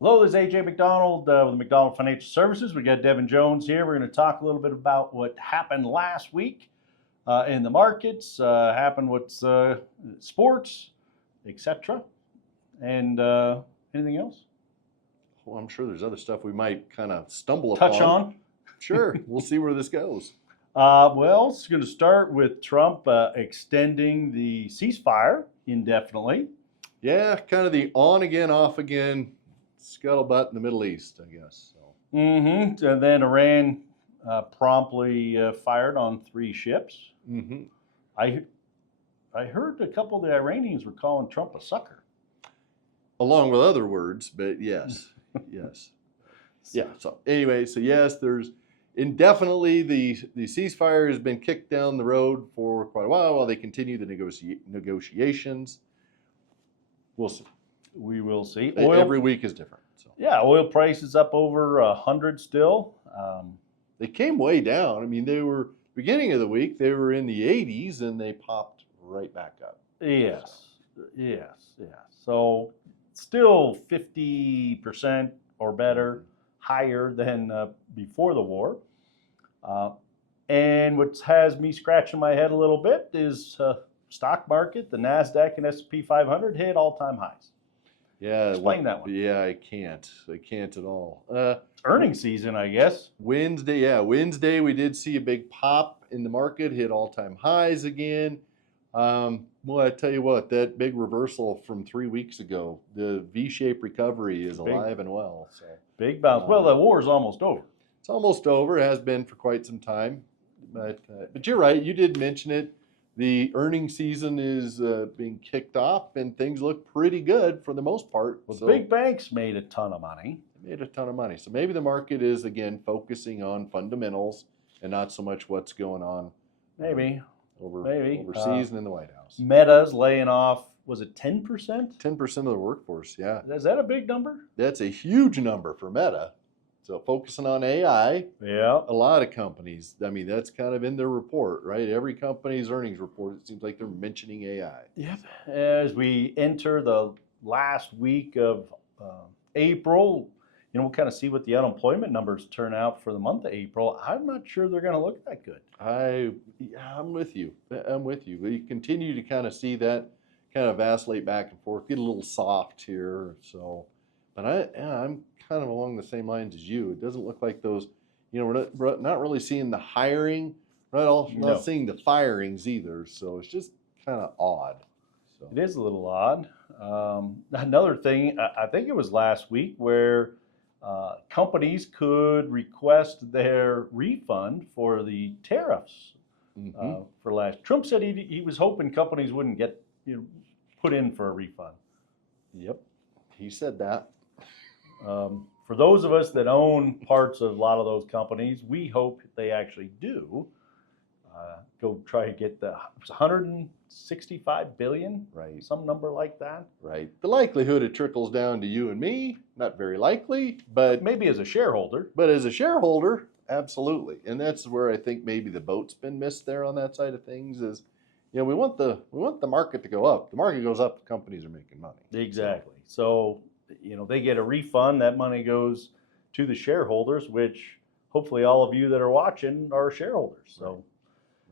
Hello, this is AJ Macdonald with Macdonald Financial Services. We got Devin Jones here. We're going to talk a little bit about what happened last week in the markets, happened with sports, etc. And anything else? Well, I'm sure there's other stuff we might kind of stumble Touch upon. on? Sure, we'll see where this goes. Well, it's going to start with Trump extending the ceasefire indefinitely. Yeah, kind of the on again, off again scuttlebutt in the Middle East, I guess. So. And then Iran promptly fired on 3 ships. Mm-hmm. I heard a couple of the Iranians were calling Trump a sucker. Along with other words, but yes, yes. Yeah, so anyway, so yes, there's indefinitely the ceasefire has been kicked down the road for quite a while they continue the negotiations. We'll see. We will see. Every week is different. So. Yeah, oil prices up over 100 still. They came way down. I mean, they were beginning of the week. They were in the 80s, and they popped right back up. Yes. So still 50% or better higher than before the war. And what has me scratching my head a little bit is stock market, the Nasdaq and S&P 500 hit all-time highs. Yeah, explain that one. Yeah, I can't at all. Earnings season, I guess. Wednesday we did see a big pop in the market, hit all-time highs again. Well, I tell you what, that big reversal from 3 weeks ago, the V-shaped recovery is alive and well. So big bounce. Well, the war is almost over. It's almost over. It has been for quite some time, but you're right. You did mention it. The earnings season is being kicked off, and things look pretty good for the most part. Well, big banks made a ton of money. So maybe the market is, again, focusing on fundamentals and not so much what's going on overseas and in the White House. Meta's laying off, was it 10%? 10% of the workforce, yeah. Is that a big number? That's a huge number for Meta. So focusing on AI, yeah, a lot of companies, I mean, that's kind of in their report, right? Every company's earnings report, it seems like they're mentioning AI. Yep. As we enter the last week of April, we'll kind of see what the unemployment numbers turn out for the month of April. I'm not sure they're going to look that good. I'm with you. We continue to kind of see that kind of vacillate back and forth, get a little soft here. So, but I'm kind of along the same lines as you. It doesn't look like those, we're not really seeing the hiring, not seeing the firings either. So it's just kind of odd. So. It is a little odd. Another thing, I think it was last week where companies could request their refund for the tariffs for last. Trump said he was hoping companies wouldn't get put in for a refund. Yep, he said that. For those of us that own parts of a lot of those companies, we hope they actually do go try to get the 165 billion, right? Some number like that, right? The likelihood it trickles down to you and me, not very likely, but maybe as a shareholder. But as a shareholder, absolutely, and that's where I think maybe the boat's been missed there on that side of things. Is we want the market to go up. The market goes up, the companies are making money. Exactly. So they get a refund. That money goes to the shareholders, which hopefully all of you that are watching are shareholders. So,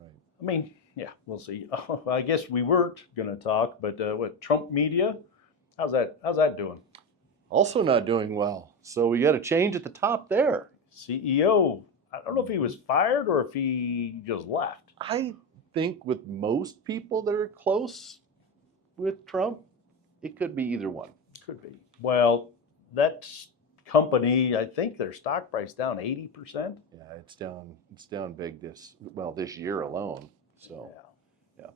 right. I mean, yeah, we'll see. I guess we weren't going to talk, but with Trump media, how's that doing? Also not doing well. So we got a change at the top there. CEO, I don't know if he was fired or if he just left. I think with most people that are close with Trump, it could be either one. Could be. Well, that company, I think their stock price down 80%. Yeah, it's down big this year alone. So, yeah.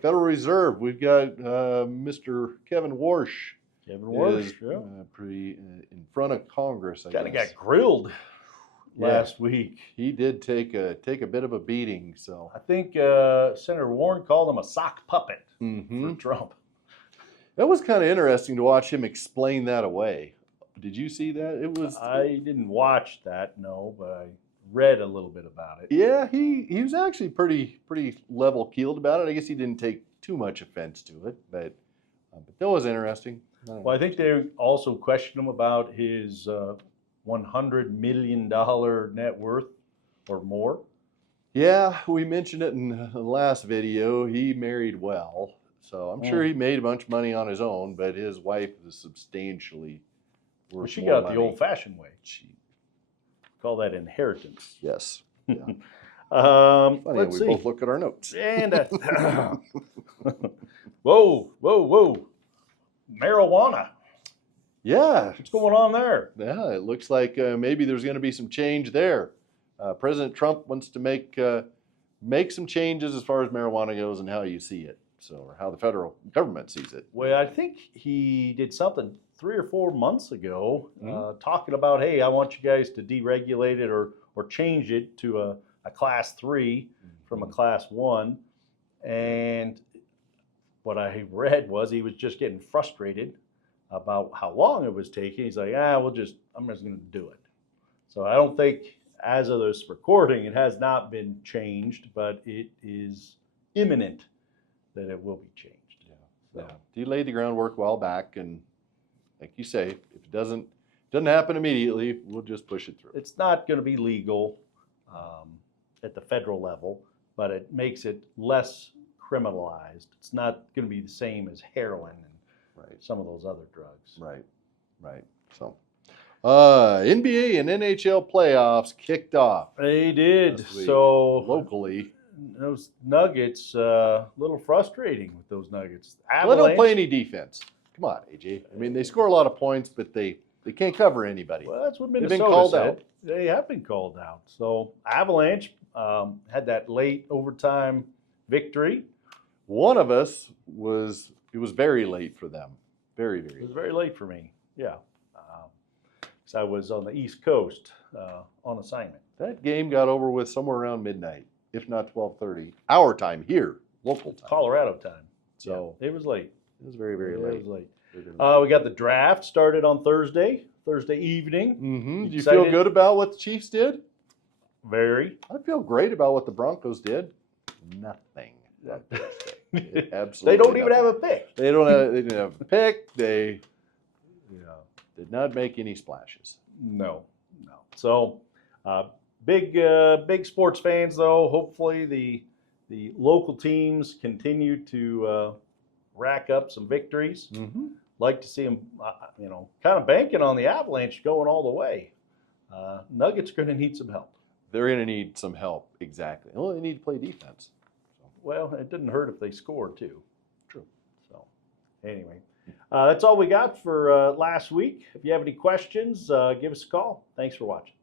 Federal Reserve, we've got Mr. Kevin Warsh. In front of Congress. Kind of got grilled last week. He did take a bit of a beating. So I think Senator Warren called him a sock puppet for Trump. That was kind of interesting to watch him explain that away. Did you see that? I didn't watch that, no, but I read a little bit about it. Yeah, he was actually pretty level keeled about it. I guess he didn't take too much offense to it, but that was interesting. Well, I think they also questioned him about his $100 million net worth or more. Yeah, we mentioned it in the last video. He married well, so I'm sure he made a bunch of money on his own, but his wife is substantially worth Well, she more got money. the old-fashioned way. Call that inheritance. Yes. Yeah. Funny, we both look at our notes. And whoa. Marijuana. Yeah. What's going on there? Yeah, it looks like maybe there's going to be some change there. President Trump wants to make some changes as far as marijuana goes and how you see it, or how the federal government sees it. Well, I think he did something 3 or 4 months ago, talking about, hey, I want you guys to deregulate it or change it to a class 3 from a class 1. And what I read was he was just getting frustrated about how long it was taking. He's like, I'm just going to do it. So I don't think, as of this recording, it has not been changed, but it is imminent that it will be changed. Yeah. You laid the groundwork a while back, and like you say, if it doesn't happen immediately, we'll just push it through. It's not going to be legal at the federal level, but it makes it less criminalized. It's not going to be the same as heroin and some of those other drugs. Right. So, NBA and NHL playoffs kicked off. They did. So locally, those Nuggets, a little frustrating with those Nuggets. Well, they don't play any defense. Come on, AJ. I mean, they score a lot of points, but they can't cover anybody. Well, that's what Minnesota They've been called said. out. They have been called out. So Avalanche had that late overtime victory. One of us it was very late for them. Very It was very late for me. Yeah. Because I was on the East Coast on assignment. That game got over with somewhere around midnight, if not 12:30. Our time here, local time. Colorado time. So yeah, it was late. It was very, very late. It was late. We got the draft started on Thursday evening. Mm-hmm. Did you feel good about what the Chiefs did? Very. I feel great about what the Broncos did. Nothing. Absolutely. They don't even have a pick. They didn't have a pick. They did not make any splashes. No. So big sports fans though. Hopefully the local teams continue to rack up some victories. Mm-hmm. Like to see them, kind of banking on the Avalanche going all the way. Nuggets are going to need some help. They're going to need some help, exactly. Well, they need to play defense. Well, it didn't hurt if they scored too. True. So, anyway, that's all we got for last week. If you have any questions, give us a call. Thanks for watching.